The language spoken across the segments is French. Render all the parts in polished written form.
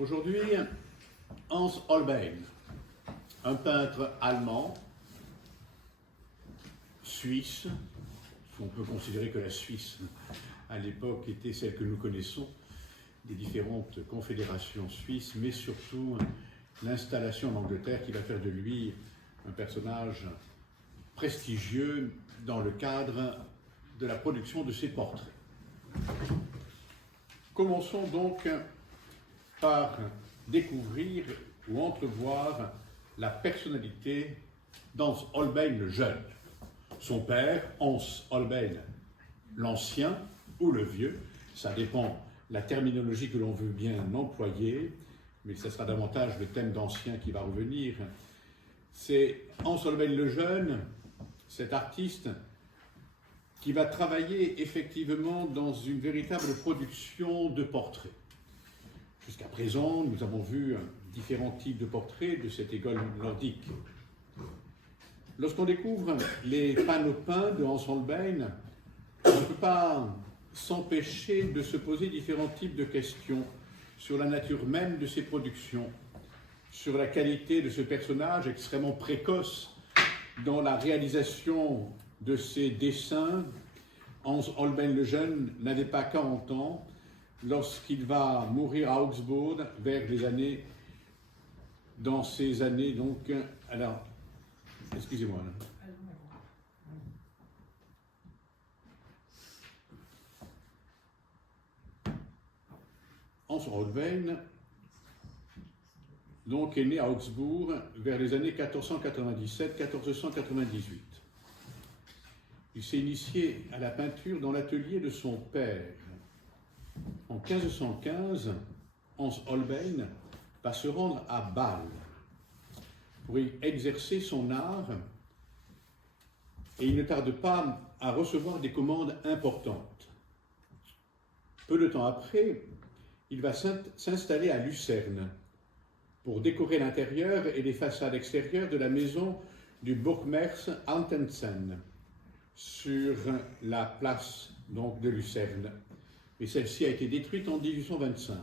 Aujourd'hui, Hans Holbein, un peintre allemand, suisse, on peut considérer que la Suisse, à l'époque, était celle que nous connaissons, des différentes confédérations suisses, mais surtout l'installation en Angleterre qui va faire de lui un personnage prestigieux dans le cadre de la production de ses portraits. Commençons donc par découvrir ou entrevoir la personnalité d'Hans Holbein le jeune. Son père, Hans Holbein l'ancien ou le vieux, ça dépend la terminologie que l'on veut bien employer, mais ce sera davantage le thème d'ancien qui va revenir. C'est Hans Holbein le jeune, cet artiste, qui va travailler effectivement dans une véritable production de portraits. Jusqu'à présent, nous avons vu différents types de portraits de cette école nordique. Lorsqu'on découvre les panneaux peints de Hans Holbein, on ne peut pas s'empêcher de se poser différents types de questions sur la nature même de ses productions, sur la qualité de ce personnage extrêmement précoce dans la réalisation de ses dessins. Hans Holbein le jeune n'avait pas 40 ans lorsqu'il va mourir à Augsbourg dans ces années donc, alors, excusez-moi. Hans Holbein donc, est né à Augsbourg vers les années 1497-1498. Il s'est initié à la peinture dans l'atelier de son père. En 1515, Hans Holbein va se rendre à Bâle pour y exercer son art et il ne tarde pas à recevoir des commandes importantes. Peu de temps après, il va s'installer à Lucerne pour décorer l'intérieur et les façades extérieures de la maison du Burgmers Antensen sur la place donc, de Lucerne. Et celle-ci a été détruite en 1825.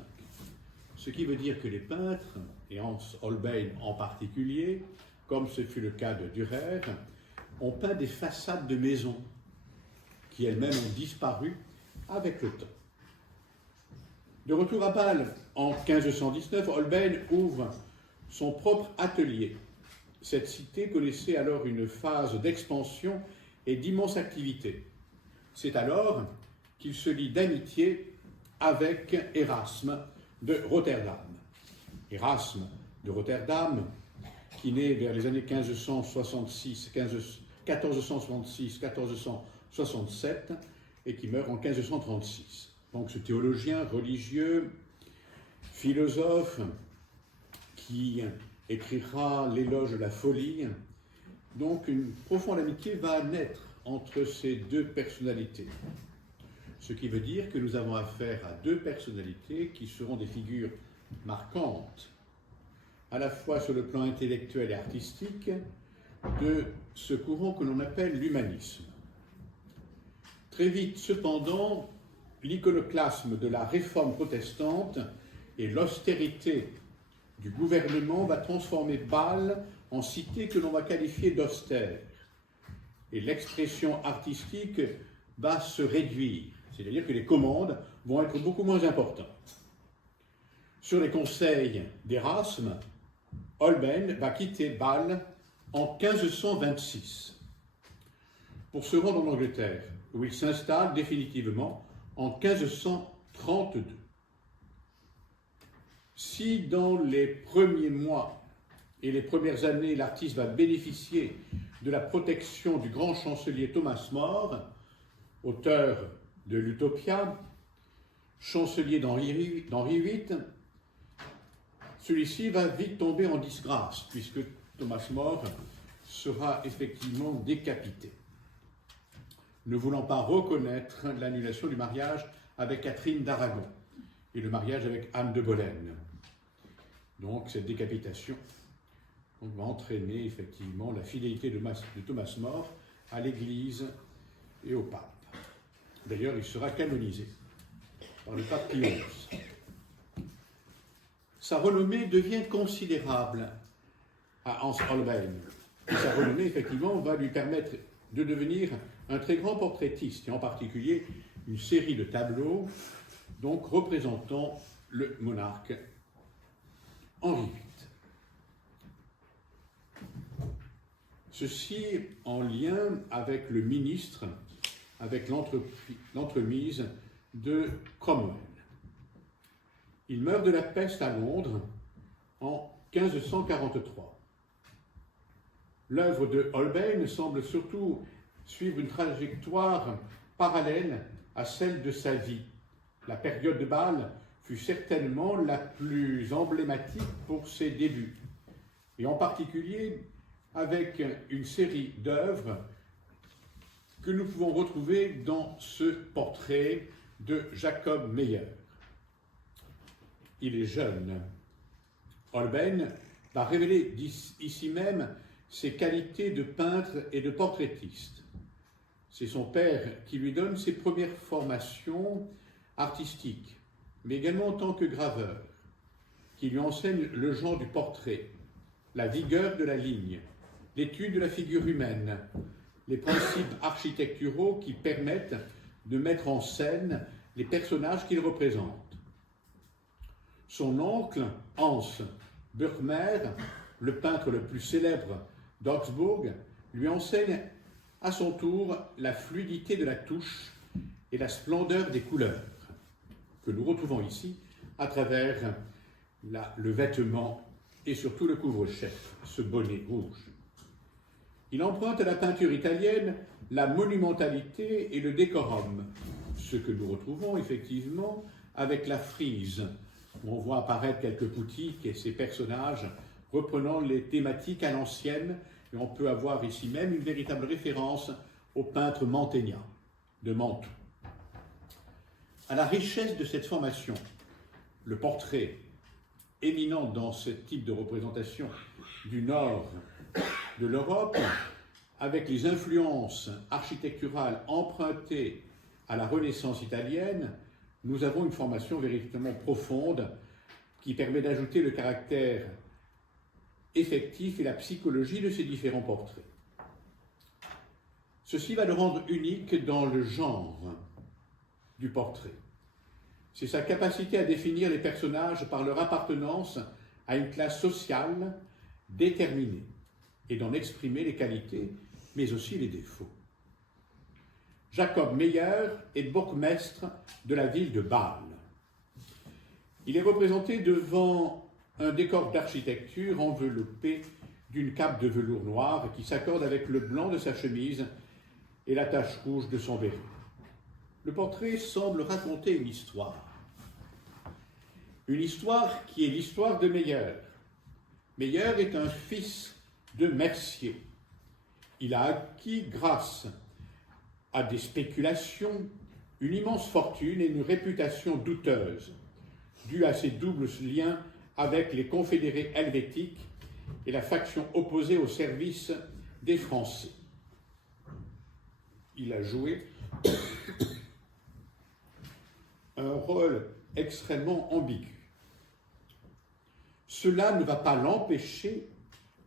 Ce qui veut dire que les peintres, et Hans Holbein en particulier, comme ce fut le cas de Dürer, ont peint des façades de maisons qui elles-mêmes ont disparu avec le temps. De retour à Bâle, en 1519, Holbein ouvre son propre atelier. Cette cité connaissait alors une phase d'expansion et d'immense activité. C'est alors qu'il se lie d'amitié avec Erasme de Rotterdam. Erasme de Rotterdam, qui naît vers les années 1466-1467 et qui meurt en 1536. Donc ce théologien religieux, philosophe, qui écrira l'éloge de la folie, donc une profonde amitié va naître entre ces deux personnalités. Ce qui veut dire que nous avons affaire à deux personnalités qui seront des figures marquantes, à la fois sur le plan intellectuel et artistique, de ce courant que l'on appelle l'humanisme. Très vite, cependant, l'iconoclasme de la réforme protestante et l'austérité du gouvernement va transformer Bâle en cité que l'on va qualifier d'austère. Et l'expression artistique va se réduire, c'est-à-dire que les commandes vont être beaucoup moins importantes. Sur les conseils d'Erasme, Holbein va quitter Bâle en 1526 pour se rendre en Angleterre, où il s'installe définitivement en 1532. Si dans les premiers mois et les premières années, l'artiste va bénéficier de la protection du grand chancelier Thomas More, auteur de l'Utopia, chancelier d'Henri VIII, celui-ci va vite tomber en disgrâce, puisque Thomas More sera effectivement décapité, ne voulant pas reconnaître l'annulation du mariage avec Catherine d'Aragon et le mariage avec Anne de Boleyn. Donc cette décapitation va entraîner effectivement la fidélité de Thomas More à l'Église et au pape. D'ailleurs, il sera canonisé par le pape Pie XI. sa renommée devient considérable à Hans Holbein. Et sa renommée, effectivement, va lui permettre de devenir un très grand portraitiste, et en particulier une série de tableaux donc représentant le monarque Henri VIII. Ceci en lien avec le ministre, avec l'entremise de Cromwell. Il meurt de la peste à Londres en 1543. L'œuvre de Holbein semble surtout suivre une trajectoire parallèle à celle de sa vie. La période de Bâle fut certainement la plus emblématique pour ses débuts, et en particulier avec une série d'œuvres que nous pouvons retrouver dans ce portrait de Jacob Meyer. Il est jeune. Holbein va révéler ici même ses qualités de peintre et de portraitiste. C'est son père qui lui donne ses premières formations artistiques, mais également en tant que graveur, qui lui enseigne le genre du portrait, la vigueur de la ligne, l'étude de la figure humaine, les principes architecturaux qui permettent de mettre en scène les personnages qu'il représente. Son oncle, Hans Burckmer, le peintre le plus célèbre d'Augsbourg, lui enseigne à son tour la fluidité de la touche et la splendeur des couleurs, que nous retrouvons ici à travers le vêtement et surtout le couvre-chef, ce bonnet rouge. Il emprunte à la peinture italienne la monumentalité et le décorum, ce que nous retrouvons effectivement avec la frise, où on voit apparaître quelques boutiques et ces personnages reprenant les thématiques à l'ancienne, et on peut avoir ici même une véritable référence au peintre Mantegna de Mantoue. À la richesse de cette formation, le portrait éminent dans ce type de représentation du nord de l'Europe, avec les influences architecturales empruntées à la Renaissance italienne, nous avons une formation véritablement profonde qui permet d'ajouter le caractère effectif et la psychologie de ces différents portraits. Ceci va le rendre unique dans le genre du portrait. C'est sa capacité à définir les personnages par leur appartenance à une classe sociale déterminée et d'en exprimer les qualités, mais aussi les défauts. Jacob Meyer est bourgmestre de la ville de Bâle. Il est représenté devant un décor d'architecture enveloppé d'une cape de velours noir qui s'accorde avec le blanc de sa chemise et la tache rouge de son béret. Le portrait semble raconter une histoire qui est l'histoire de Meyer. Meyer est un fils de mercier. Il a acquis, grâce à des spéculations, une immense fortune et une réputation douteuse, due à ses doubles liens avec les confédérés helvétiques et la faction opposée au service des Français. Il a joué un rôle extrêmement ambigu. Cela ne va pas l'empêcher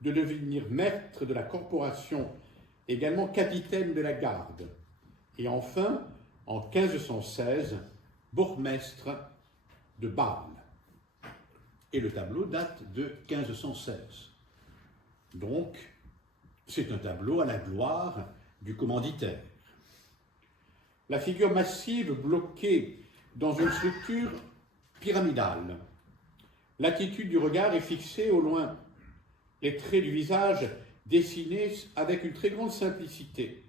de devenir maître de la corporation, également capitaine de la garde, et enfin, en 1516, bourgmestre de Bâle. Et le tableau date de 1516. Donc, c'est un tableau à la gloire du commanditaire. La figure massive bloquée dans une structure pyramidale. L'attitude du regard est fixée au loin. Les traits du visage dessinés avec une très grande simplicité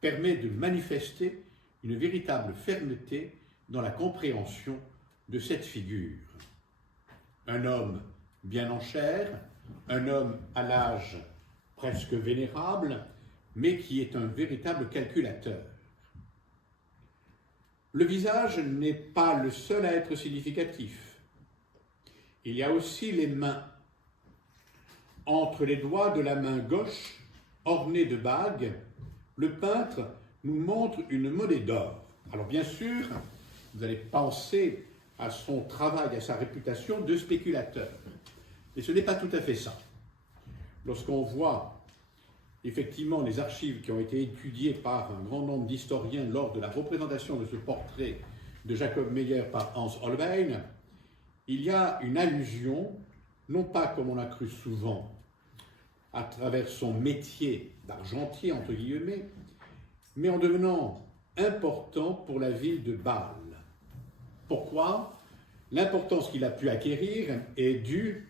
permet de manifester une véritable fermeté dans la compréhension de cette figure. Un homme bien en chair, un homme à l'âge presque vénérable, mais qui est un véritable calculateur. Le visage n'est pas le seul à être significatif. Il y a aussi les mains. Entre les doigts de la main gauche, ornée de bagues, le peintre nous montre une monnaie d'or. Alors bien sûr, vous allez penser à son travail, à sa réputation de spéculateur. Et ce n'est pas tout à fait ça. Lorsqu'on voit effectivement les archives qui ont été étudiées par un grand nombre d'historiens lors de la représentation de ce portrait de Jacob Meyer par Hans Holbein, il y a une allusion, non pas comme on l'a cru souvent, à travers son métier d'argentier, entre guillemets, mais en devenant important pour la ville de Bâle. Pourquoi? L'importance qu'il a pu acquérir est due,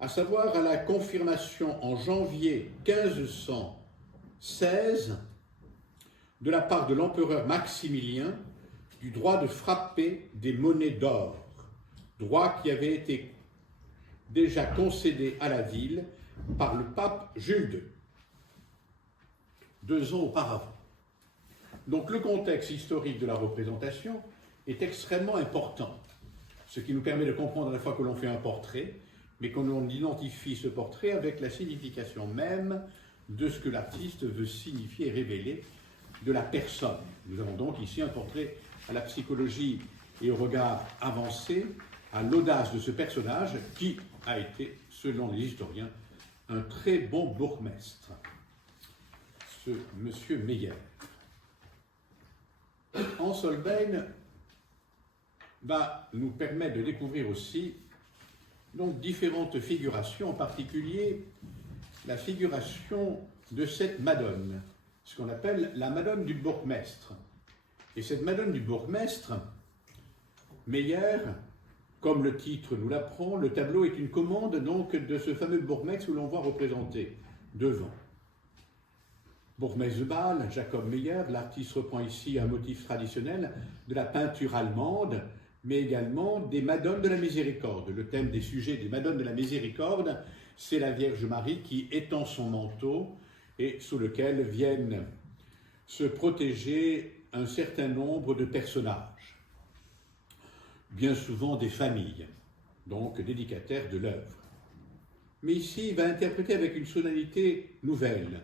à savoir à la confirmation en janvier 1516 de la part de l'empereur Maximilien du droit de frapper des monnaies d'or, droit qui avait été déjà concédé à la ville par le pape Jules II, 2 ans auparavant. Donc le contexte historique de la représentation est extrêmement important, ce qui nous permet de comprendre à la fois que l'on fait un portrait, mais qu'on identifie ce portrait avec la signification même de ce que l'artiste veut signifier et révéler de la personne. Nous avons donc ici un portrait à la psychologie et au regard avancé, à l'audace de ce personnage qui a été, selon les historiens, un très bon bourgmestre, ce monsieur Meyer. Hans Holbein va nous permettre de découvrir aussi donc différentes figurations, en particulier la figuration de cette Madone, ce qu'on appelle la Madone du bourgmestre. Et cette Madone du bourgmestre, Meyer, comme le titre nous l'apprend, le tableau est une commande donc de ce fameux bourgmestre où l'on voit représenté devant. Bourgmestre de Bâle, Jacob Meyer, l'artiste reprend ici un motif traditionnel de la peinture allemande, mais également des Madones de la Miséricorde. Le thème des sujets des Madones de la Miséricorde, c'est la Vierge Marie qui étend son manteau et sous lequel viennent se protéger un certain nombre de personnages, bien souvent des familles, donc dédicataires de l'œuvre. Mais ici, il va interpréter avec une sonalité nouvelle.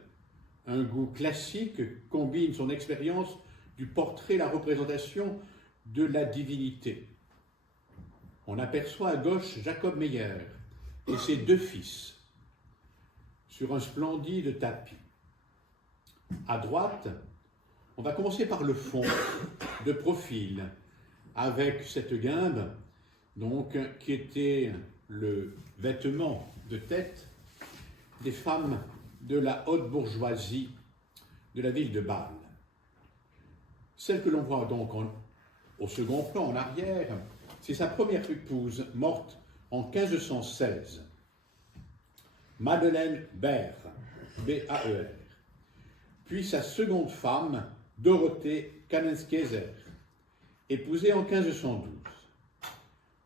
Un goût classique combine son expérience du portrait, la représentation de la divinité. On aperçoit à gauche Jacob Meyer et ses 2 fils sur un splendide tapis. À droite, on va commencer par le fond, de profil, avec cette guimbe, donc, qui était le vêtement de tête des femmes de la haute bourgeoisie de la ville de Bâle. Celle que l'on voit donc au second plan, en arrière, c'est sa première épouse, morte en 1516, Madeleine Baer, B-A-E-R, puis sa seconde femme, Dorothée Kannenskeiser, épousée en 1512.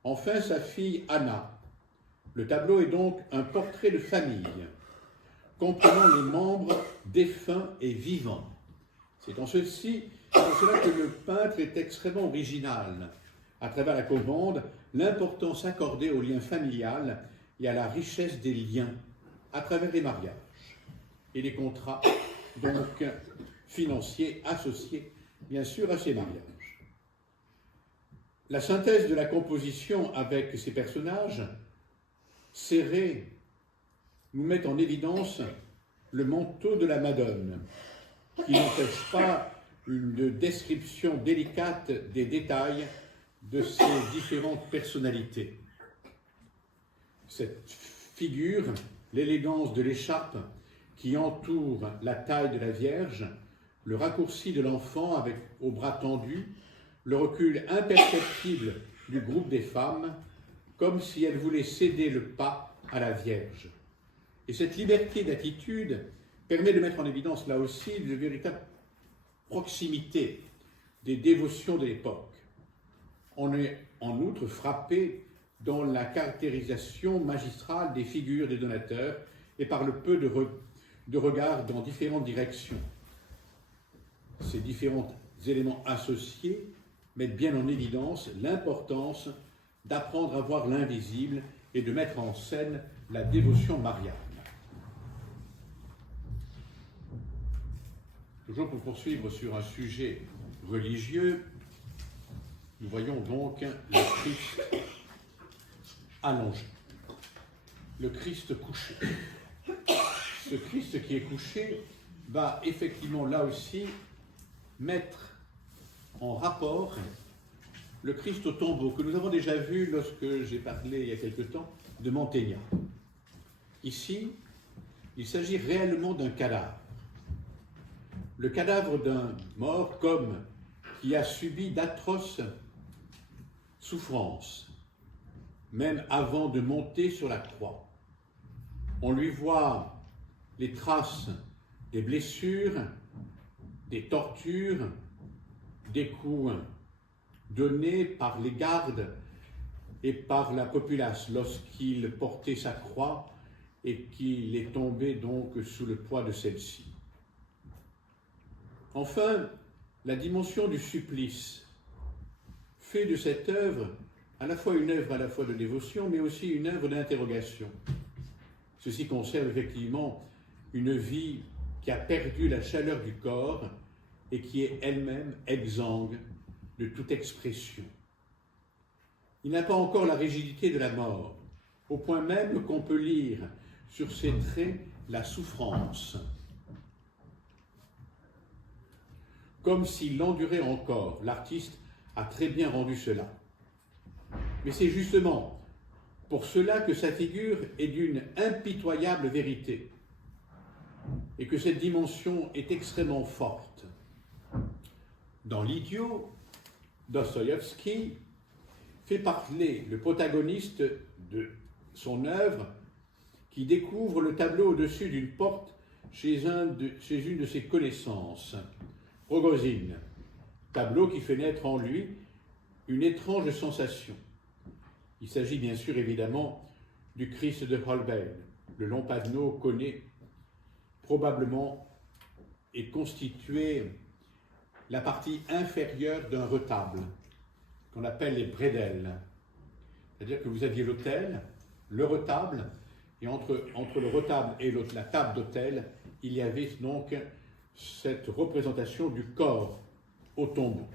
Enfin, sa fille Anna. Le tableau est donc un portrait de famille, comprenant les membres défunts et vivants. C'est en cela que le peintre est extrêmement original. À travers la commande, l'importance accordée au lien familial et à la richesse des liens à travers les mariages et les contrats donc financiers associés bien sûr à ces mariages. La synthèse de la composition avec ces personnages serrés nous met en évidence le manteau de la Madone, qui n'empêche pas une description délicate des détails de ces différentes personnalités. Cette figure, l'élégance de l'écharpe qui entoure la taille de la Vierge, le raccourci de l'enfant avec aux bras tendus, le recul imperceptible du groupe des femmes, comme si elles voulaient céder le pas à la Vierge. Et cette liberté d'attitude permet de mettre en évidence là aussi une véritable proximité des dévotions de l'époque. On est en outre frappé dans la caractérisation magistrale des figures des donateurs et par le peu de regards dans différentes directions. Ces différents éléments associés mettent bien en évidence l'importance d'apprendre à voir l'invisible et de mettre en scène la dévotion mariale. Toujours pour poursuivre sur un sujet religieux, nous voyons donc le Christ allongé, le Christ couché. Ce Christ qui est couché va effectivement là aussi mettre en rapport le Christ au tombeau, que nous avons déjà vu lorsque j'ai parlé il y a quelque temps de Mantegna. Ici, il s'agit réellement d'un cadavre. Le cadavre d'un mort comme qui a subi d'atroces souffrances, même avant de monter sur la croix. On lui voit les traces des blessures, des tortures, des coups donnés par les gardes et par la populace lorsqu'il portait sa croix et qu'il est tombé donc sous le poids de celle-ci. Enfin, la dimension du supplice fait de cette œuvre à la fois une œuvre à la fois de dévotion, mais aussi une œuvre d'interrogation. Ceci conserve effectivement une vie qui a perdu la chaleur du corps et qui est elle-même exsangue de toute expression. Il n'a pas encore la rigidité de la mort, au point même qu'on peut lire sur ses traits la souffrance, comme s'il l'endurait encore. L'artiste a très bien rendu cela. Mais c'est justement pour cela que sa figure est d'une impitoyable vérité et que cette dimension est extrêmement forte. Dans l'Idiot, Dostoïevski fait parler le protagoniste de son œuvre qui découvre le tableau au-dessus d'une porte chez une de ses connaissances, Rogozine, tableau qui fait naître en lui une étrange sensation. Il s'agit bien sûr évidemment du Christ de Holbein. Le Lompadno connaît probablement et constitué la partie inférieure d'un retable qu'on appelle les bredelles. C'est-à-dire que vous aviez l'autel, le retable, et entre le retable et la table d'autel, il y avait donc cette représentation du corps au tombeau,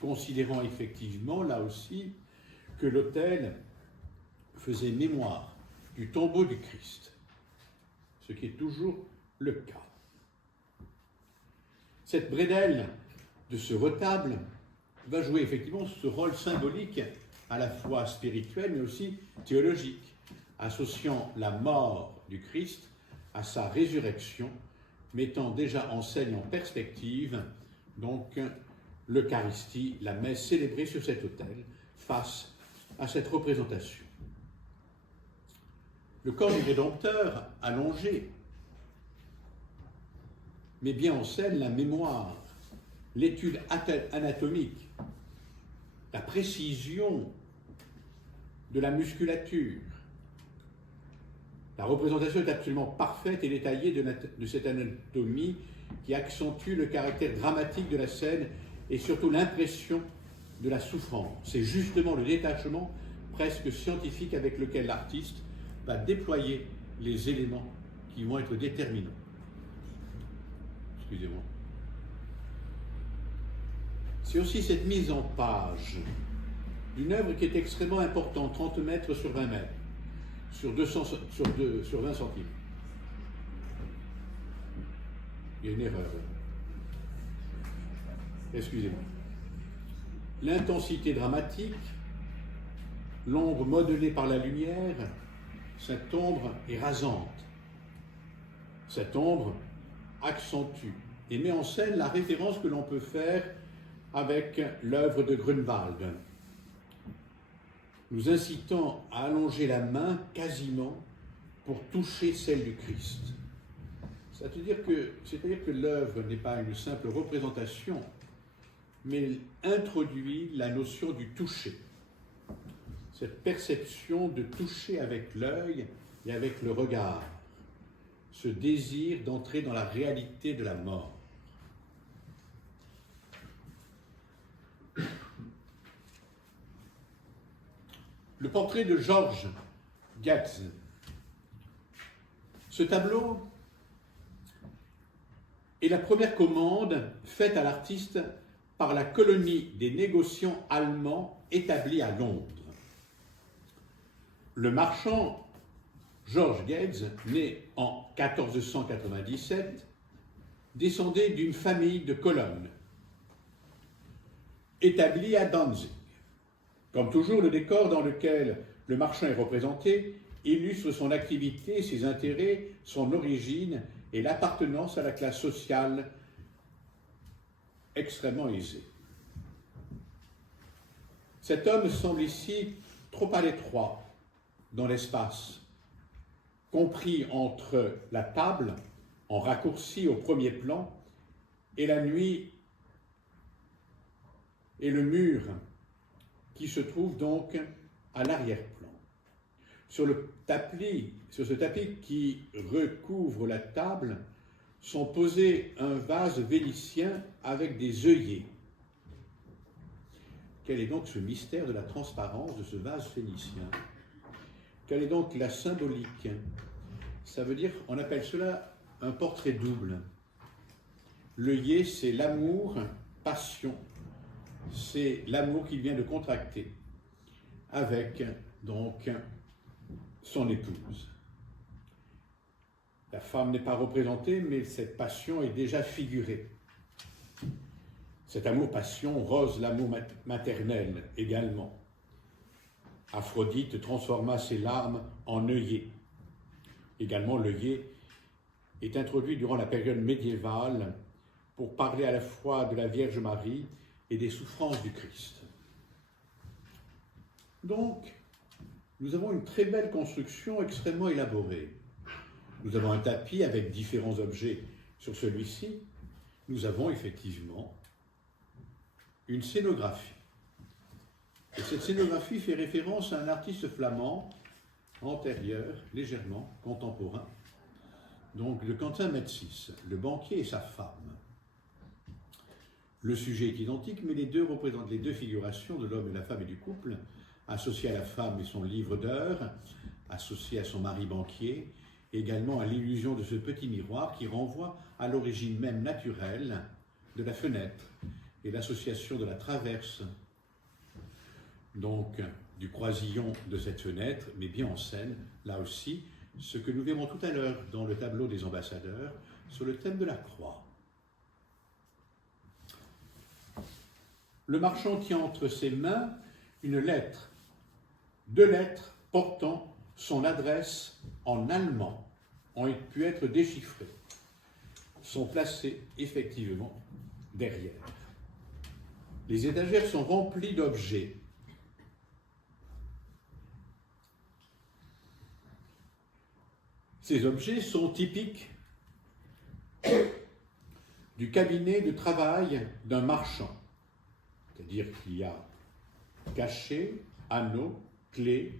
considérant effectivement là aussi que l'autel faisait mémoire du tombeau du Christ, ce qui est toujours le cas. Cette bredelle de ce retable va jouer effectivement ce rôle symbolique à la fois spirituel mais aussi théologique, associant la mort du Christ à sa résurrection, mettant déjà en scène, en perspective, donc l'Eucharistie, la messe célébrée sur cet autel, face à cette représentation. Le corps du Rédempteur, allongé, met bien en scène la mémoire, l'étude anatomique, la précision de la musculature. La représentation est absolument parfaite et détaillée de cette anatomie qui accentue le caractère dramatique de la scène et surtout l'impression de la souffrance. C'est justement le détachement presque scientifique avec lequel l'artiste va déployer les éléments qui vont être déterminants. Excusez-moi. C'est aussi cette mise en page d'une œuvre qui est extrêmement importante, 30 mètres sur 20 mètres, sur 20 centimes. Il y a une erreur. Excusez-moi. L'intensité dramatique, l'ombre modelée par la lumière, cette ombre est rasante. Cette ombre accentue et met en scène la référence que l'on peut faire avec l'œuvre de Grunewald, nous incitant à allonger la main quasiment pour toucher celle du Christ. C'est-à-dire que l'œuvre n'est pas une simple représentation, mais introduit la notion du toucher. Cette perception de toucher avec l'œil et avec le regard, ce désir d'entrer dans la réalité de la mort. Le portrait de Georges Gatz. Ce tableau est la première commande faite à l'artiste par la colonie des négociants allemands établis à Londres. Le marchand George Gates, né en 1497, descendait d'une famille de colonnes, établie à Danzig. Comme toujours, le décor dans lequel le marchand est représenté illustre son activité, ses intérêts, son origine et l'appartenance à la classe sociale extrêmement aisée. Cet homme semble ici trop à l'étroit dans l'espace, compris entre la table, en raccourci au premier plan, et la nuit et le mur qui se trouve donc à l'arrière-plan. Sur ce tapis qui recouvre la table sont posés un vase vénitien avec des œillets. Quel est donc ce mystère de la transparence de ce vase vénitien? Quelle est donc la symbolique? Ça veut dire, on appelle cela un portrait double. L'œillet, c'est l'amour, passion, c'est l'amour qu'il vient de contracter avec donc son épouse. La femme n'est pas représentée, mais cette passion est déjà figurée. Cet amour-passion rose l'amour maternel également. Aphrodite transforma ses larmes en œillet. Également, l'œillet est introduit durant la période médiévale pour parler à la fois de la Vierge Marie et des souffrances du Christ. Donc, nous avons une très belle construction extrêmement élaborée. Nous avons un tapis avec différents objets sur celui-ci. Nous avons effectivement une scénographie. Et cette scénographie fait référence à un artiste flamand antérieur, légèrement contemporain, donc de Quentin Metsys, le banquier et sa femme. Le sujet est identique, mais les deux représentent les deux figurations de l'homme et la femme et du couple, associé à la femme et son livre d'heures, associé à son mari banquier, également à l'illusion de ce petit miroir qui renvoie à l'origine même naturelle de la fenêtre et l'association de la traverse, donc du croisillon de cette fenêtre, mais bien en scène, là aussi, ce que nous verrons tout à l'heure dans le tableau des ambassadeurs sur le thème de la croix. Le marchand tient entre ses mains une lettre, 2 lettres portant son adresse en allemand, ont pu être déchiffrées, sont placées effectivement derrière. Les étagères sont remplies d'objets. Ces objets sont typiques du cabinet de travail d'un marchand. C'est-à-dire qu'il y a cachet, anneaux, clés,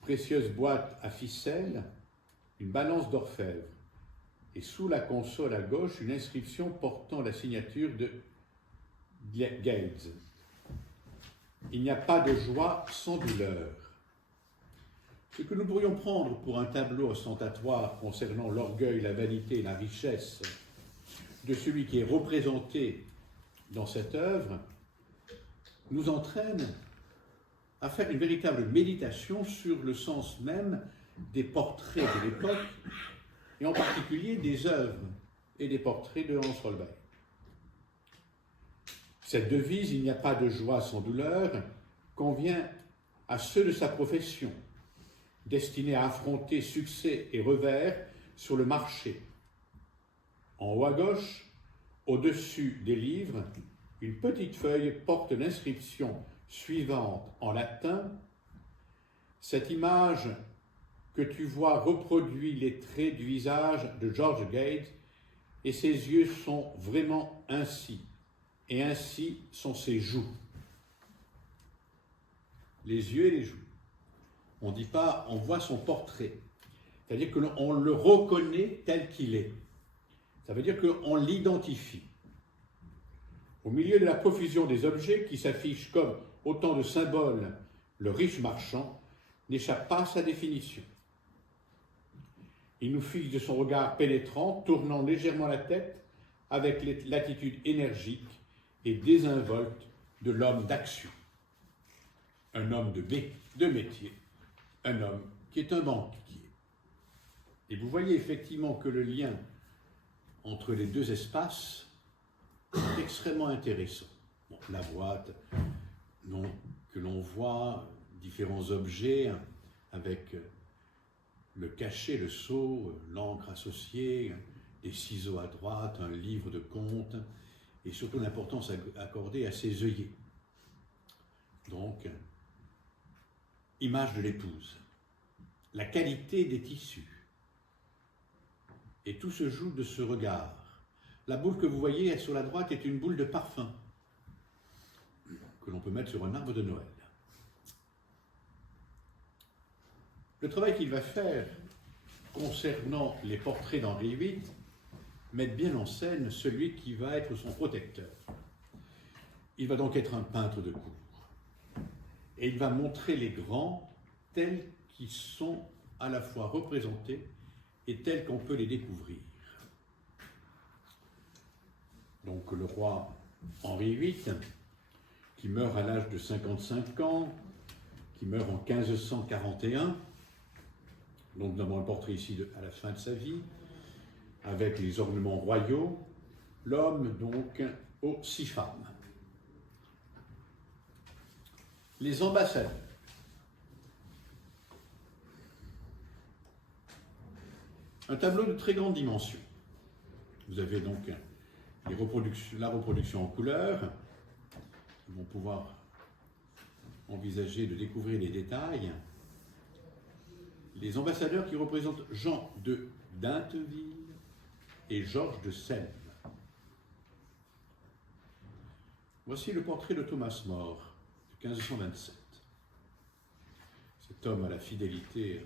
précieuse boîte à ficelles, une balance d'orfèvre, et sous la console à gauche, une inscription portant la signature de Gates. Il n'y a pas de joie sans douleur. Ce que nous pourrions prendre pour un tableau ostentatoire concernant l'orgueil, la vanité et la richesse de celui qui est représenté dans cette œuvre, nous entraîne à faire une véritable méditation sur le sens même des portraits de l'époque, et en particulier des œuvres et des portraits de Hans Holbein. Cette devise, il n'y a pas de joie sans douleur, convient à ceux de sa profession, destinés à affronter succès et revers sur le marché. En haut à gauche, au-dessus des livres, une petite feuille porte l'inscription suivante en latin. Cette image que tu vois reproduit les traits du visage de George Gates, et ses yeux sont vraiment ainsi, et ainsi sont ses joues. Les yeux et les joues. On ne dit pas, on voit son portrait. C'est-à-dire qu'on le reconnaît tel qu'il est. Ça veut dire qu'on l'identifie. Au milieu de la profusion des objets qui s'affichent comme autant de symboles, le riche marchand n'échappe pas à sa définition. Il nous fixe de son regard pénétrant, tournant légèrement la tête avec l'attitude énergique et désinvolte de l'homme d'action, un homme de métier, un homme qui est un banquier. Et vous voyez effectivement que le lien entre les deux espaces est extrêmement intéressant. Bon, la boîte, que l'on voit, différents objets avec le cachet, le seau, l'encre associée, des ciseaux à droite, un livre de comptes, et surtout l'importance accordée à ses œillets. Donc, image de l'épouse, la qualité des tissus. Et tout se joue de ce regard. La boule que vous voyez sur la droite est une boule de parfum que l'on peut mettre sur un arbre de Noël. Le travail qu'il va faire concernant les portraits d'Henri VIII met bien en scène celui qui va être son protecteur. Il va donc être un peintre de cour. Et il va montrer les grands tels qu'ils sont à la fois représentés et tels qu'on peut les découvrir. Donc le roi Henri VIII, qui meurt à l'âge de 55 ans, qui meurt en 1541, donc nous avons un portrait ici à la fin de sa vie, avec les ornements royaux, l'homme donc aux 6 femmes. Les ambassadeurs. Un tableau de très grande dimension. Vous avez donc la reproduction en couleur. Ils vont pouvoir envisager de découvrir les détails. Les ambassadeurs qui représentent Jean de Dinteville et Georges de Selmes. Voici le portrait de Thomas More, de 1527. Cet homme à la fidélité,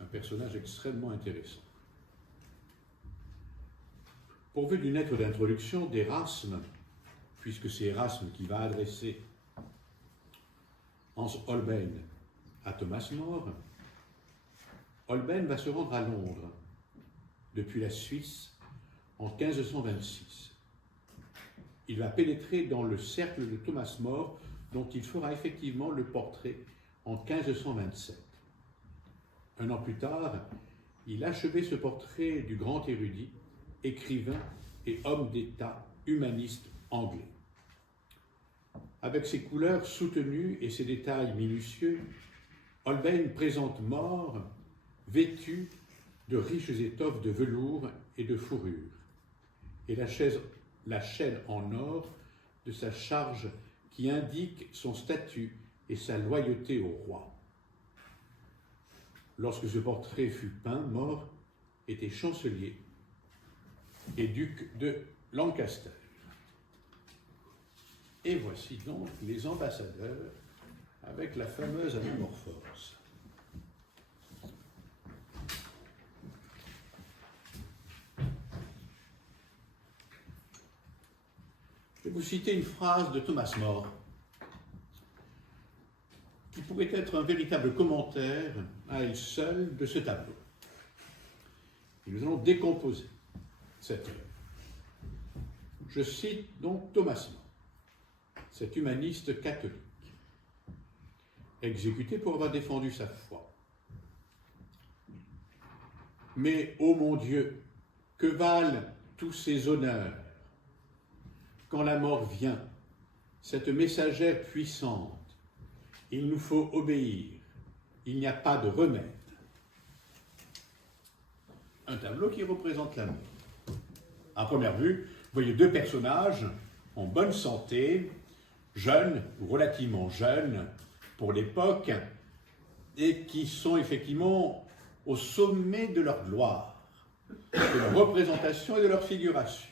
un personnage extrêmement intéressant. Pourvu d'une lettre d'introduction d'Érasme, puisque c'est Érasme qui va adresser Hans Holbein à Thomas More, Holbein va se rendre à Londres, depuis la Suisse, en 1526. Il va pénétrer dans le cercle de Thomas More, dont il fera effectivement le portrait en 1527. Un an plus tard, il achevait ce portrait du grand érudit, écrivain et homme d'État humaniste anglais. Avec ses couleurs soutenues et ses détails minutieux, Holbein présente More vêtu de riches étoffes de velours et de fourrure, et la chaîne en or de sa charge qui indique son statut et sa loyauté au roi. Lorsque ce portrait fut peint, More était chancelier et duc de Lancaster. Et voici donc les ambassadeurs avec la fameuse anamorphose. Je vais vous citer une phrase de Thomas More qui pourrait être un véritable commentaire à elle seule de ce tableau. Et nous allons décomposer cette œuvre. Je cite donc Thomas More, cet humaniste catholique, exécuté pour avoir défendu sa foi. Mais, ô mon Dieu, que valent tous ces honneurs quand la mort vient, cette messagère puissante? Il nous faut obéir, il n'y a pas de remède. Un tableau qui représente la mort. À première vue, vous voyez deux personnages en bonne santé, jeunes ou relativement jeunes pour l'époque, et qui sont effectivement au sommet de leur gloire, de leur représentation et de leur figuration.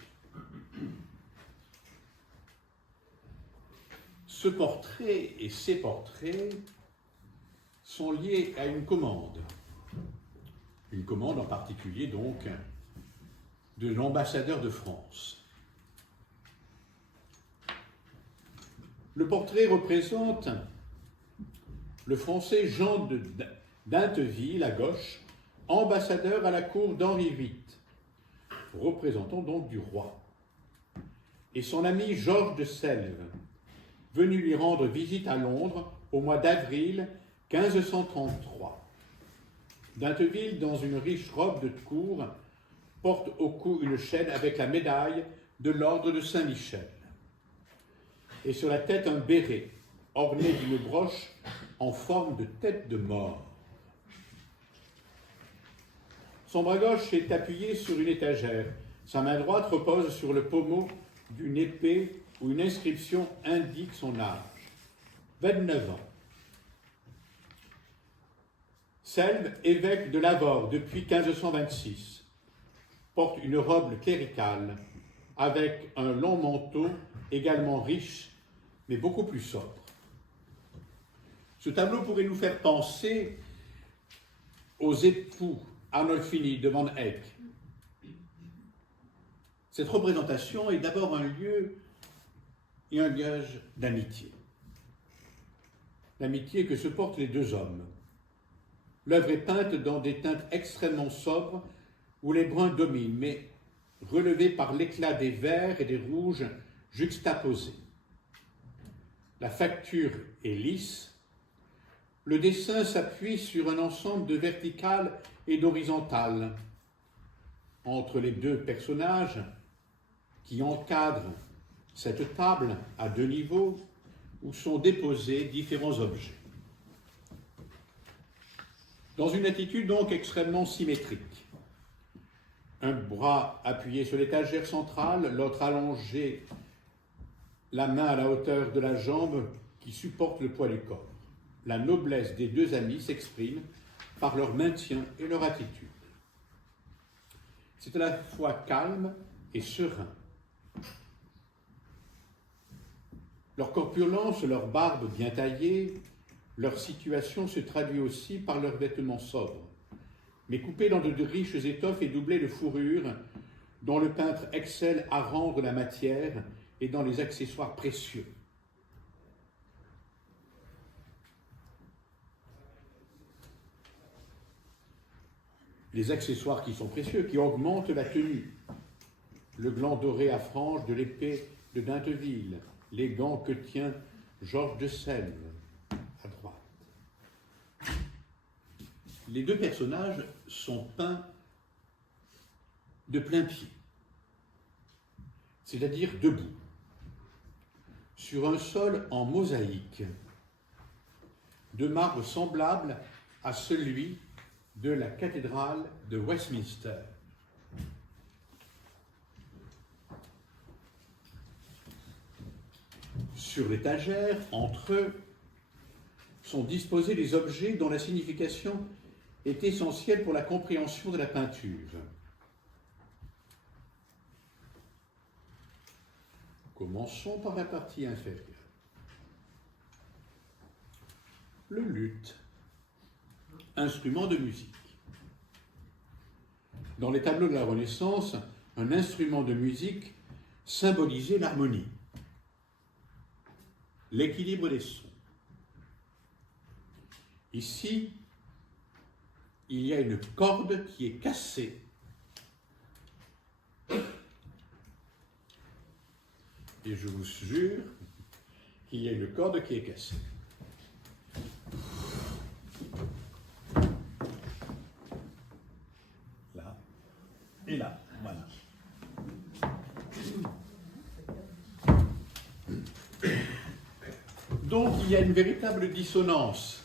Ce portrait et ces portraits sont liés à une commande en particulier donc de l'ambassadeur de France. Le portrait représente le Français Jean de Dinteville à gauche, ambassadeur à la cour d'Henri VIII, représentant donc du roi. et son ami Georges de Selve, venu lui rendre visite à Londres au mois d'avril 1533. D'Inteville, dans une riche robe de cour, porte au cou une chaîne avec la médaille de l'ordre de Saint-Michel, et sur la tête un béret orné d'une broche en forme de tête de mort. Son bras gauche est appuyé sur une étagère. Sa main droite repose sur le pommeau d'une épée où une inscription indique son âge. 29 ans. Selve, évêque de Lavaur depuis 1526, porte une robe cléricale avec un long manteau également riche, mais beaucoup plus sobre. Ce tableau pourrait nous faire penser aux époux Arnolfini de Van Eyck. Cette représentation est d'abord un lieu et un gage d'amitié. L'amitié que se portent les deux hommes. L'œuvre est peinte dans des teintes extrêmement sobres où les bruns dominent, mais relevés par l'éclat des verts et des rouges juxtaposés. La facture est lisse. Le dessin s'appuie sur un ensemble de verticales et d'horizontales entre les deux personnages qui encadrent cette table à deux niveaux où sont déposés différents objets. Dans une attitude donc extrêmement symétrique. Un bras appuyé sur l'étagère centrale, l'autre allongé, la main à la hauteur de la jambe qui supporte le poids du corps. La noblesse des deux amis s'exprime par leur maintien et leur attitude. C'est à la fois calme et serein. Leur corpulence, leur barbe bien taillée, leur situation se traduit aussi par leurs vêtements sobres, mais coupés dans de riches étoffes et doublés de fourrures, dont le peintre excelle à rendre la matière et dans les accessoires précieux. Les accessoires qui sont précieux, qui augmentent la tenue. Le gland doré à franges de l'épée de D'Inteville, les gants que tient Georges de Selve à droite. Les deux personnages sont peints de plein pied, c'est-à-dire debout, sur un sol en mosaïque, de marbre semblable à celui de la cathédrale de Westminster. Sur l'étagère, entre eux, sont disposés des objets dont la signification est essentielle pour la compréhension de la peinture. Commençons par la partie inférieure. Le luth, instrument de musique. Dans les tableaux de la Renaissance, un instrument de musique symbolisait l'harmonie, l'équilibre des sons. Ici, il y a une corde qui est cassée. Et je vous jure qu'il y a une corde qui est cassée. Là et là, voilà. Donc il y a une véritable dissonance.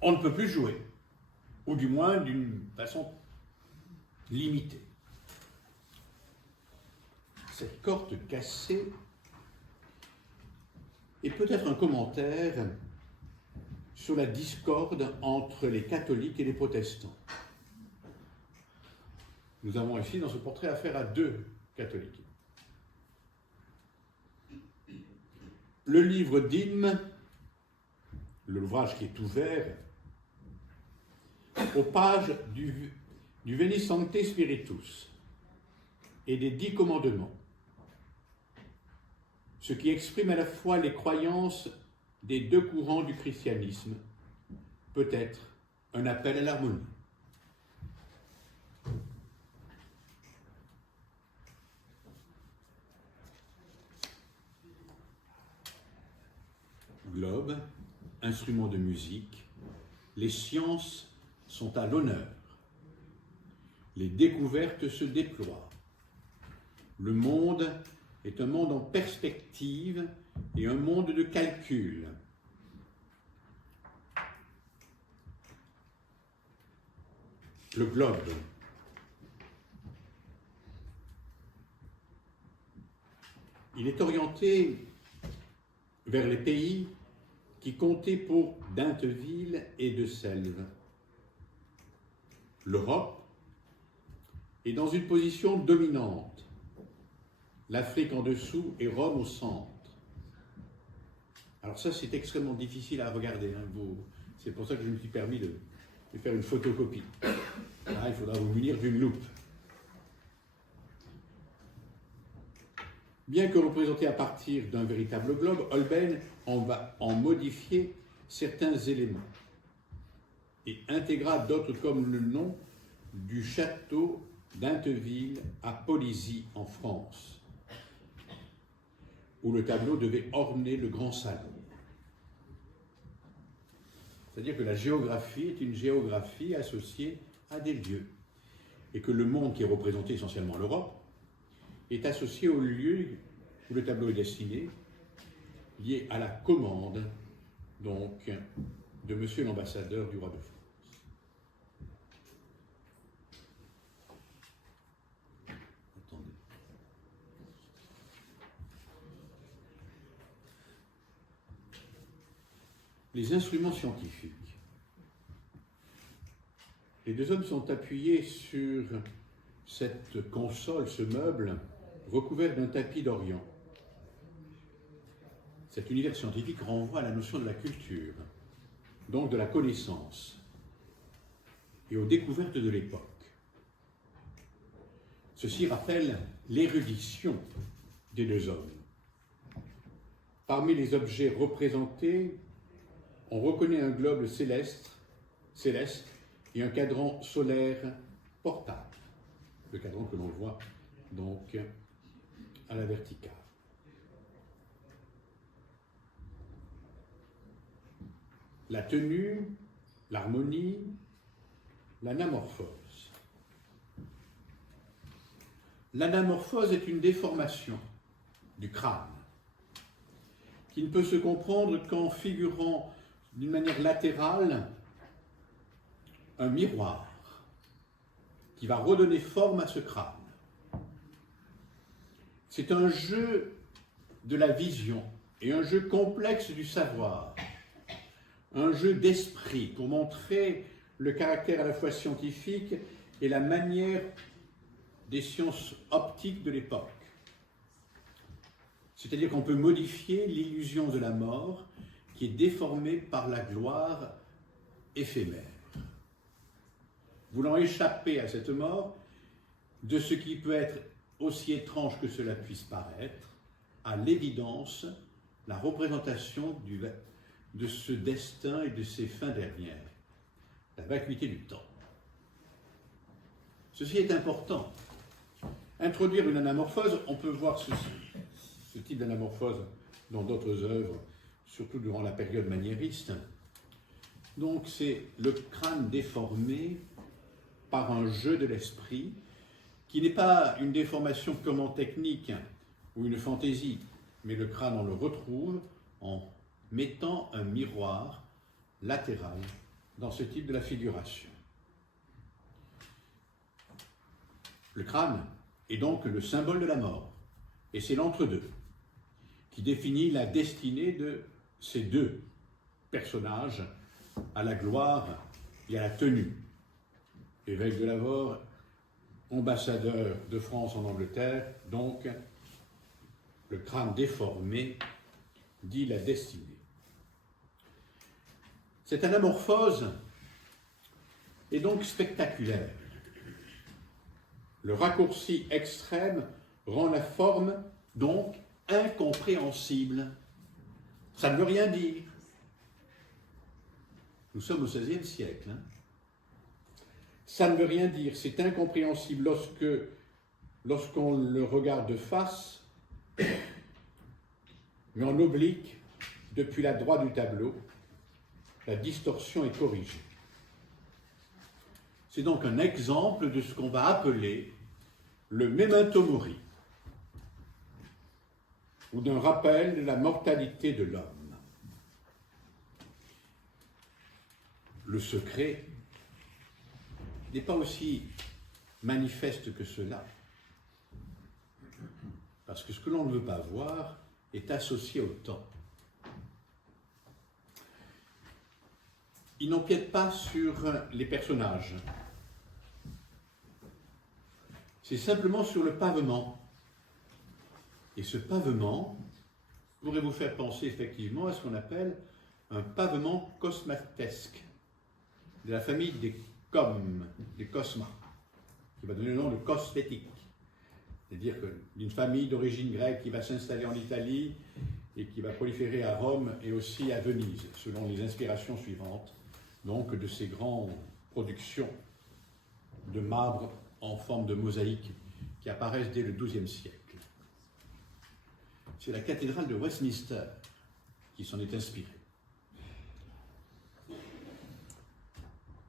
On ne peut plus jouer, ou du moins d'une façon limitée. Cette corde cassée est peut-être un commentaire sur la discorde entre les catholiques et les protestants. Nous avons ici dans ce portrait affaire à deux catholiques. Le livre d'hymnes, l'ouvrage qui est ouvert, aux pages du Veni Sancte Spiritus et des 10 commandements, ce qui exprime à la fois les croyances des deux courants du christianisme, peut être un appel à l'harmonie. globe, instruments de musique, les sciences sont à l'honneur. Les découvertes se déploient. Le monde est un monde en perspective et un monde de calcul. Le globe. Il est orienté vers les pays qui comptaient pour d'Inteville et de Selve. L'Europe est dans une position dominante. L'Afrique en dessous et Rome au centre. Alors ça, c'est extrêmement difficile à regarder. C'est pour ça que je me suis permis de faire une photocopie. Là, il faudra vous munir d'une loupe. Bien que représenté à partir d'un véritable globe, Holbein en va en modifier certains éléments et intégra d'autres comme le nom du château d'Inteville à Polizy en France, où le tableau devait orner le grand salon. C'est-à-dire que la géographie est une géographie associée à des lieux, et que le monde qui est représenté essentiellement l'Europe est associé au lieu où le tableau est destiné, lié à la commande, donc, de monsieur l'ambassadeur du roi de France. Attendez. Les instruments scientifiques. Les deux hommes sont appuyés sur cette console, ce meuble, recouvert d'un tapis d'Orient. Cet univers scientifique renvoie à la notion de la culture, donc de la connaissance, et aux découvertes de l'époque. Ceci rappelle l'érudition des deux hommes. Parmi les objets représentés, on reconnaît un globe céleste et un cadran solaire portable. Le cadran que l'on voit donc à la verticale. La tenue, l'harmonie, l'anamorphose. L'anamorphose est une déformation du crâne qui ne peut se comprendre qu'en figurant d'une manière latérale un miroir qui va redonner forme à ce crâne. C'est un jeu de la vision et un jeu complexe du savoir, un jeu d'esprit pour montrer le caractère à la fois scientifique et la manière des sciences optiques de l'époque. C'est-à-dire qu'on peut modifier l'illusion de la mort qui est déformée par la gloire éphémère. Voulant échapper à cette mort, de ce qui peut être aussi étrange que cela puisse paraître, à l'évidence, la représentation de ce destin et de ses fins dernières, la vacuité du temps. Ceci est important. Introduire une anamorphose, on peut voir ce type d'anamorphose dans d'autres œuvres, surtout durant la période maniériste. Donc c'est le crâne déformé par un jeu de l'esprit, qui n'est pas une déformation purement technique ou une fantaisie, mais le crâne, on le retrouve en mettant un miroir latéral dans ce type de la figuration. Le crâne est donc le symbole de la mort, et c'est l'entre-deux qui définit la destinée de ces deux personnages à la gloire et à la tenue. Évêque de Lavaur, ambassadeur de France en Angleterre, donc le crâne déformé dit la destinée. Cette anamorphose est donc spectaculaire. Le raccourci extrême rend la forme donc incompréhensible. Ça ne veut rien dire. Nous sommes au XVIe siècle. Ça ne veut rien dire, c'est incompréhensible lorsqu'on le regarde de face, mais en oblique, depuis la droite du tableau, la distorsion est corrigée. C'est donc un exemple de ce qu'on va appeler le memento mori, ou d'un rappel de la mortalité de l'homme. Le secret n'est pas aussi manifeste que cela, parce que ce que l'on ne veut pas voir est associé au temps. Il n'empiète pas sur les personnages, c'est simplement sur le pavement. Et ce pavement pourrait vous faire penser effectivement à ce qu'on appelle un pavement cosmatesque, de la famille des cosma, qui va donner le nom de cosmétique. C'est-à-dire d'une famille d'origine grecque qui va s'installer en Italie et qui va proliférer à Rome et aussi à Venise, selon les inspirations suivantes, donc de ces grandes productions de marbre en forme de mosaïque qui apparaissent dès le XIIe siècle. C'est la cathédrale de Westminster qui s'en est inspirée.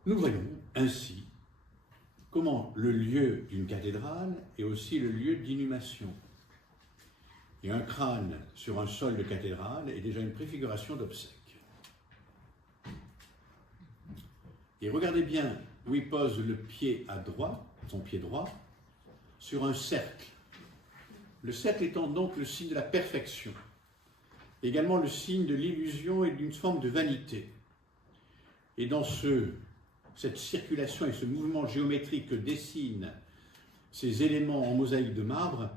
Nous voyons ainsi comment le lieu d'une cathédrale est aussi le lieu d'inhumation. Et un crâne sur un sol de cathédrale est déjà une préfiguration d'obsèques. Et regardez bien où il pose le pied à droite, son pied droit, sur un cercle. Le cercle étant donc le signe de la perfection, également le signe de l'illusion et d'une forme de vanité. Et dans cette circulation et ce mouvement géométrique que dessinent ces éléments en mosaïque de marbre,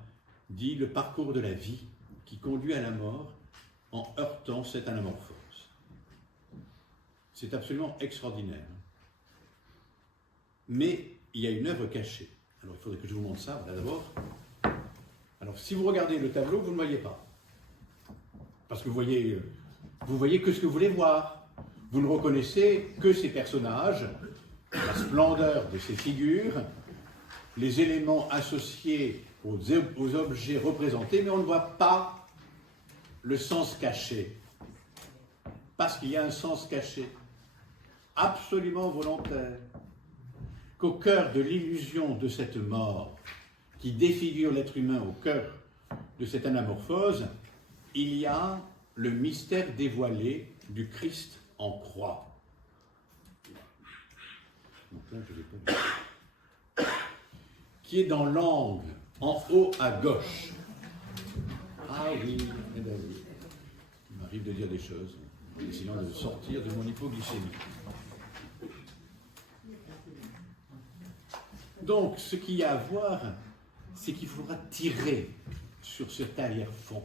dit le parcours de la vie qui conduit à la mort en heurtant cette anamorphose. C'est absolument extraordinaire. Mais il y a une œuvre cachée. Alors il faudrait que je vous montre ça, là d'abord. Alors si vous regardez le tableau, vous ne voyez pas. Parce que vous voyez que ce que vous voulez voir. Vous ne reconnaissez que ces personnages, la splendeur de ces figures, les éléments associés aux objets représentés, mais on ne voit pas le sens caché. Parce qu'il y a un sens caché, absolument volontaire. Qu'au cœur de l'illusion de cette mort, qui défigure l'être humain au cœur de cette anamorphose, il y a le mystère dévoilé du Christ en croix. Donc là, je vais pas... qui est dans l'angle, en haut à gauche. Ah oui, eh bien oui. Il m'arrive de dire des choses, en essayant de sortir de mon hypoglycémie. Donc, ce qu'il y a à voir, c'est qu'il faudra tirer sur cet arrière-fond,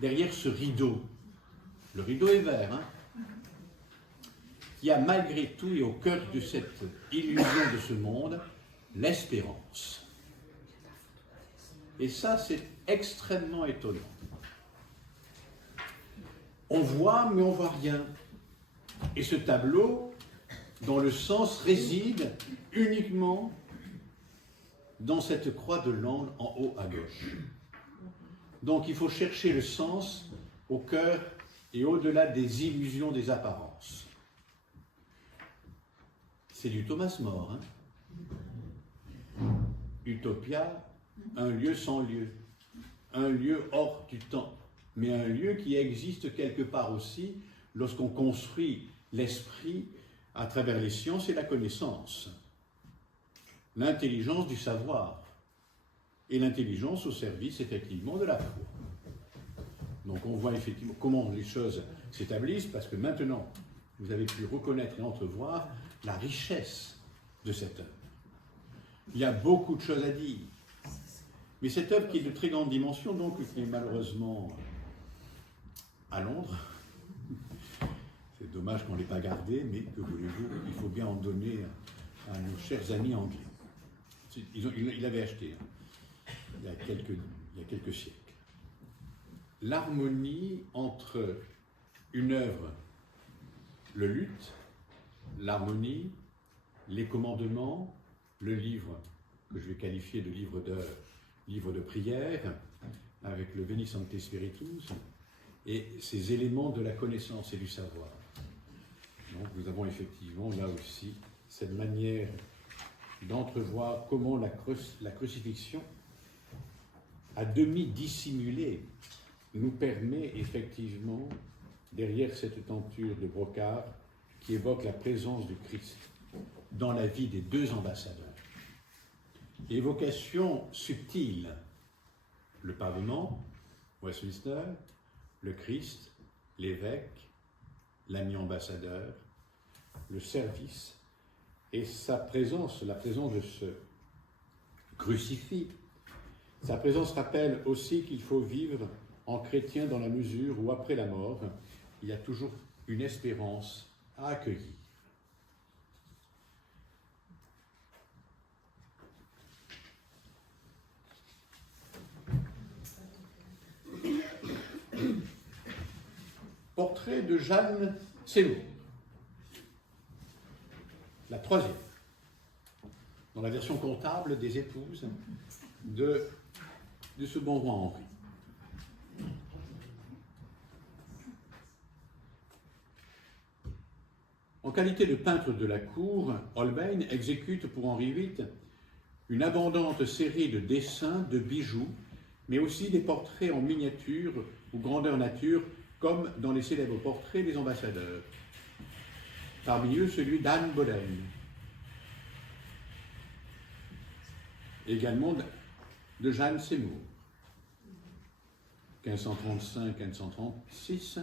derrière ce rideau. Le rideau est vert, hein, qui a malgré tout et au cœur de cette illusion de ce monde, l'espérance. Et ça, c'est extrêmement étonnant. On voit, mais on ne voit rien. Et ce tableau, dont le sens réside uniquement dans cette croix de l'angle en haut à gauche. Donc il faut chercher le sens au cœur et au-delà des illusions des apparences. C'est du Thomas More. Hein? Utopia, un lieu sans lieu, un lieu hors du temps, mais un lieu qui existe quelque part aussi lorsqu'on construit l'esprit à travers les sciences et la connaissance. L'intelligence du savoir et l'intelligence au service effectivement de la foi. Donc on voit effectivement comment les choses s'établissent parce que maintenant vous avez pu reconnaître et entrevoir la richesse de cette œuvre. Il y a beaucoup de choses à dire. Mais cette œuvre qui est de très grande dimension, donc qui est malheureusement à Londres, c'est dommage qu'on ne l'ait pas gardée, mais que voulez-vous, il faut bien en donner à nos chers amis anglais. Il l'avait acheté il y a quelques siècles. L'harmonie entre une œuvre, le luth, l'harmonie, les commandements, le livre que je vais qualifier de livre de prière, avec le Veni Sancte Spiritus, et ces éléments de la connaissance et du savoir. Donc nous avons effectivement là aussi cette manière d'entrevoir comment la crucifixion, à demi dissimulée, nous permet effectivement, derrière cette tenture de brocart, qui évoque la présence du Christ dans la vie des deux ambassadeurs. Évocation subtile, le Parlement, Westminster, le Christ, l'évêque, l'ami ambassadeur, le service, et sa présence, la présence de ce crucifix. Sa présence rappelle aussi qu'il faut vivre en chrétien dans la mesure où, après la mort, il y a toujours une espérance à accueillir. Portrait de Jeanne Seymour, la troisième, dans la version comptable des épouses de ce bon roi Henri. En qualité de peintre de la cour, Holbein exécute pour Henri VIII une abondante série de dessins, de bijoux, mais aussi des portraits en miniature ou grandeur nature, comme dans les célèbres portraits des ambassadeurs. Parmi eux, celui d'Anne Boleyn, également de Jeanne Seymour, 1535-1536.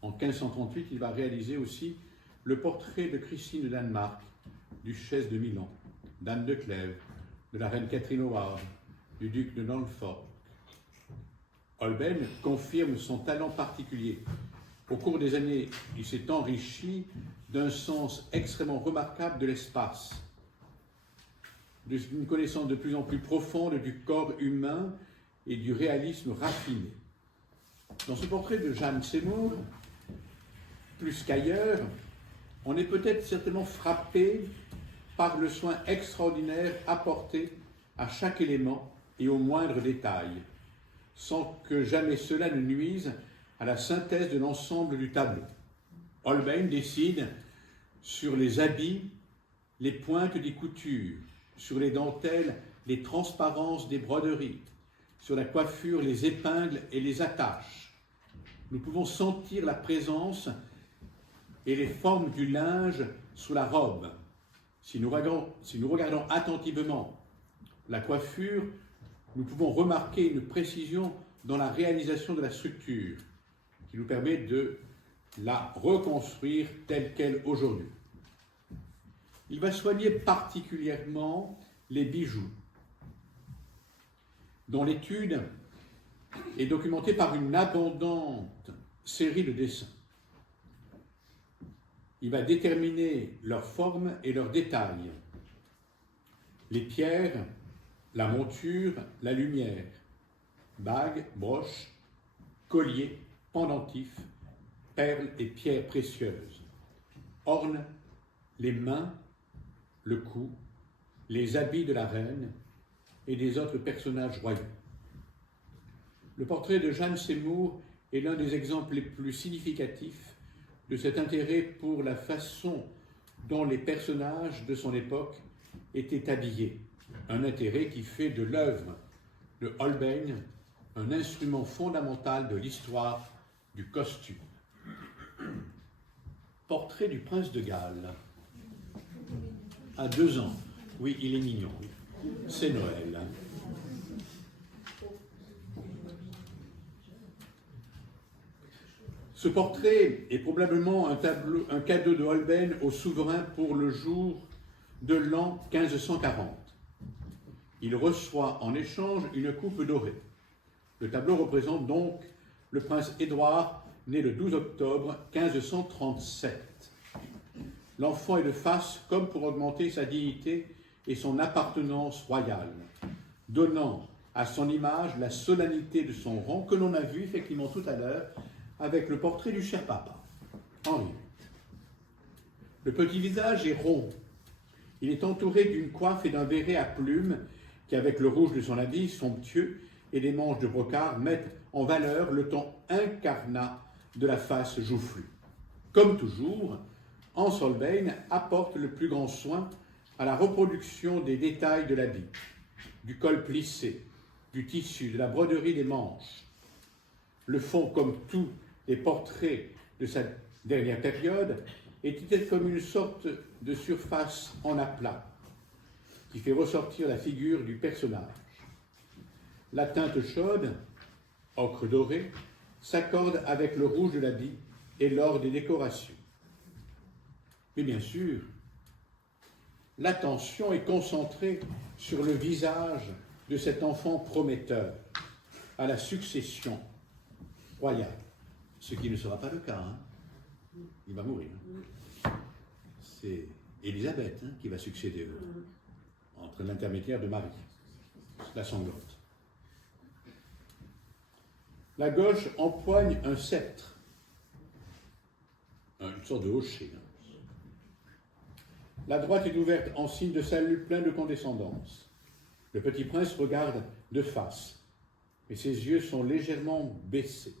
En 1538, il va réaliser aussi le portrait de Christine de Danemark, duchesse de Milan, d'Anne de Clèves, de la reine Catherine Howard, du duc de Norfolk. Holbein confirme son talent particulier. Au cours des années, il s'est enrichi d'un sens extrêmement remarquable de l'espace, d'une connaissance de plus en plus profonde du corps humain et du réalisme raffiné. Dans ce portrait de Jeanne Seymour, plus qu'ailleurs, on est peut-être certainement frappé par le soin extraordinaire apporté à chaque élément et au moindre détail, sans que jamais cela ne nuise à la synthèse de l'ensemble du tableau. Holbein décide sur les habits, les pointes des coutures, sur les dentelles, les transparences des broderies, sur la coiffure, les épingles et les attaches. Nous pouvons sentir la présence et les formes du linge sous la robe. Si nous regardons attentivement la coiffure, nous pouvons remarquer une précision dans la réalisation de la structure qui nous permet de la reconstruire telle qu'elle aujourd'hui. Il va soigner particulièrement les bijoux, dont l'étude est documentée par une abondante série de dessins. Il va déterminer leur forme et leurs détails, les pierres, la monture, la lumière, bagues, broches, colliers, pendentifs, perles et pierres précieuses, ornent les mains, le cou, les habits de la reine et des autres personnages royaux. Le portrait de Jeanne Seymour est l'un des exemples les plus significatifs de cet intérêt pour la façon dont les personnages de son époque étaient habillés, un intérêt qui fait de l'œuvre de Holbein un instrument fondamental de l'histoire du costume. Portrait du prince de Galles, à 2 ans. Oui, il est mignon, c'est Noël. Ce portrait est probablement un cadeau de Holbein au souverain pour le jour de l'an 1540. Il reçoit en échange une coupe dorée. Le tableau représente donc le prince Édouard, né le 12 octobre 1537. L'enfant est de face comme pour augmenter sa dignité et son appartenance royale, donnant à son image la solennité de son rang que l'on a vu effectivement tout à l'heure avec le portrait du cher papa, Henri VIII. Le petit visage est rond. Il est entouré d'une coiffe et d'un béret à plumes qui, avec le rouge de son habit somptueux et des manches de brocart, mettent en valeur le ton incarnat de la face joufflue. Comme toujours, Hans Holbein apporte le plus grand soin à la reproduction des détails de l'habit, du col plissé, du tissu, de la broderie des manches. Le fond, comme tous les portraits de sa dernière période, était comme une sorte de surface en aplat qui fait ressortir la figure du personnage. La teinte chaude, ocre doré, s'accorde avec le rouge de l'habit et l'or des décorations. Mais bien sûr, l'attention est concentrée sur le visage de cet enfant prometteur à la succession royale, ce qui ne sera pas le cas. Il va mourir. C'est Élisabeth qui va succéder entre l'intermédiaire de Marie, la sanglante. La gauche empoigne un sceptre, une sorte de hochet. La droite est ouverte en signe de salut plein de condescendance. Le petit prince regarde de face, mais ses yeux sont légèrement baissés.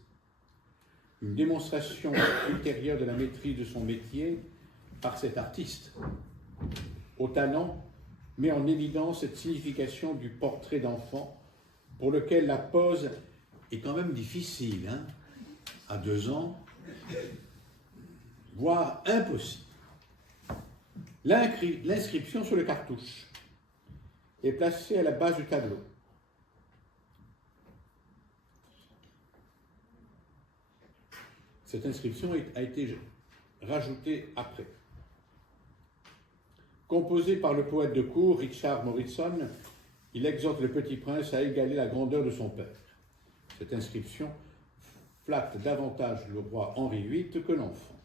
Une démonstration ultérieure de la maîtrise de son métier par cet artiste, au talent, met en évidence cette signification du portrait d'enfant pour lequel la pose est quand même difficile, à 2 ans, voire impossible. L'inscription sur le cartouche est placée à la base du tableau. Cette inscription a été rajoutée après. Composé par le poète de cour Richard Morrison, il exhorte le petit prince à égaler la grandeur de son père. Cette inscription flatte davantage le roi Henri VIII que l'enfant.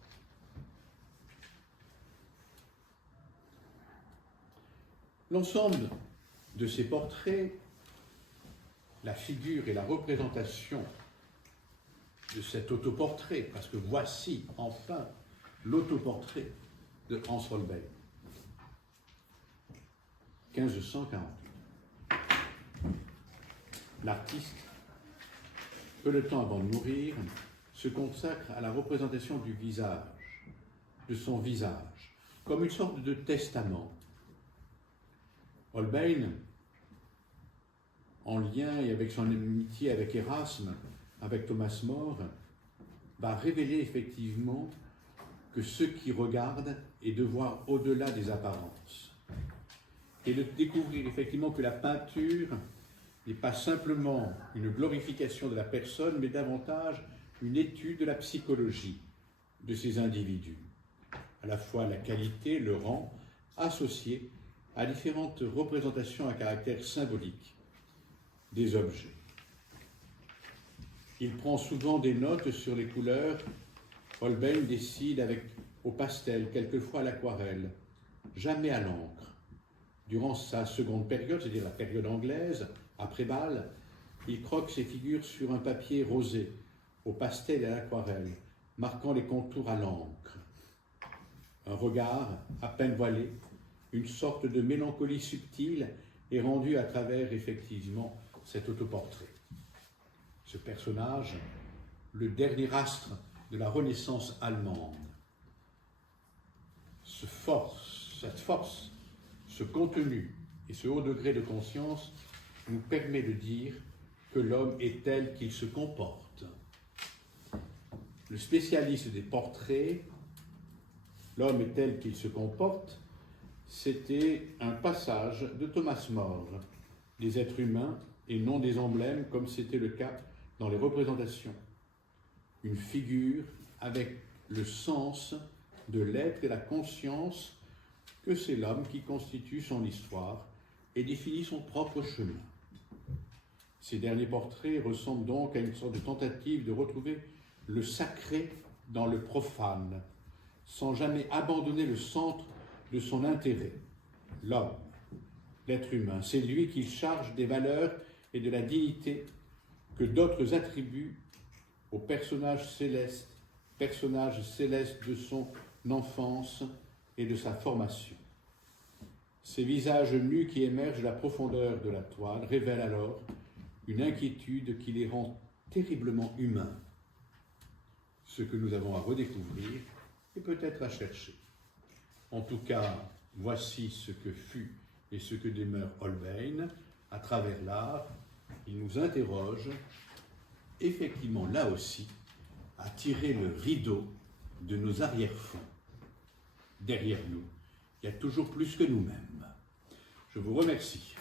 L'ensemble de ces portraits, la figure et la représentation de cet autoportrait, parce que voici enfin l'autoportrait de Hans Holbein, 1548. L'artiste, peu de temps avant de mourir, se consacre à la représentation du visage, de son visage, comme une sorte de testament. Holbein, en lien et avec son amitié avec Erasme, avec Thomas More, va révéler effectivement que ce qui regarde est de voir au-delà des apparences et de découvrir effectivement que la peinture n'est pas simplement une glorification de la personne, mais davantage une étude de la psychologie de ces individus, à la fois la qualité, le rang, associé à différentes représentations à caractère symbolique des objets. Il prend souvent des notes sur les couleurs. Holbein décide au pastel, quelquefois à l'aquarelle, jamais à l'encre. Durant sa seconde période, c'est-à-dire la période anglaise, après Bâle, il croque ses figures sur un papier rosé, au pastel et à l'aquarelle, marquant les contours à l'encre. Un regard à peine voilé, une sorte de mélancolie subtile est rendue à travers, effectivement, cet autoportrait. Ce personnage, le dernier astre de la Renaissance allemande, cette force, ce contenu et ce haut degré de conscience nous permet de dire que l'homme est tel qu'il se comporte. Le spécialiste des portraits, l'homme est tel qu'il se comporte, c'était un passage de Thomas More, des êtres humains et non des emblèmes comme c'était le cas dans les représentations. Une figure avec le sens de l'être et la conscience que c'est l'homme qui constitue son histoire et définit son propre chemin. Ces derniers portraits ressemblent donc à une sorte de tentative de retrouver le sacré dans le profane, sans jamais abandonner le centre de son intérêt, l'homme, l'être humain. C'est lui qui charge des valeurs et de la dignité que d'autres attribuent au personnage céleste de son enfance et de sa formation. Ces visages nus qui émergent de la profondeur de la toile révèlent alors une inquiétude qui les rend terriblement humain, ce que nous avons à redécouvrir et peut-être à chercher. En tout cas, voici ce que fut et ce que demeure Holbein. À travers l'art, il nous interroge, effectivement là aussi, à tirer le rideau de nos arrière-fonds. Derrière nous, il y a toujours plus que nous-mêmes. Je vous remercie.